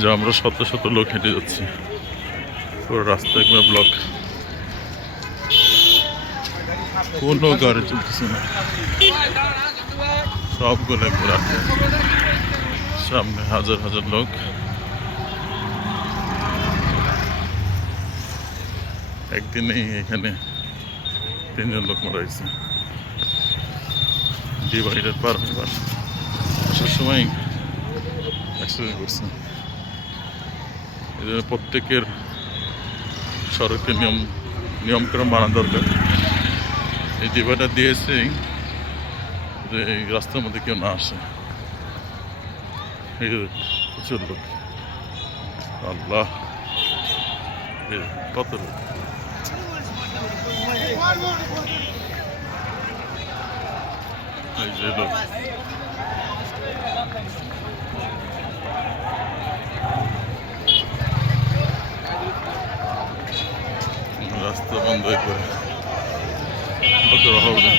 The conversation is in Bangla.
যে আমরা শত শত লোক হেঁটে যাচ্ছি। পুরো রাস্তা একবার ব্লক কোনো গাড়ি চলতেছে না। সবগুলো একবার আটকে সামনে হাজার হাজার লোক। একদিনেই এখানে তিনজন লোক মারা গেছে। ডিভাইডার পার হবার আসার সময় অ্যাক্সিডেন্ট করছে প্রত্যেকের সড়কের নিয়ম নিয়মকানুন মানা দরকার। এই ডিভাইডার দিয়েছে যে এই রাস্তার মধ্যে কেউ না আসে। প্রচুর লোক। আল্লাহ। কত লোক। এই যে লোক। রাস্তা বন্ধ কত হবে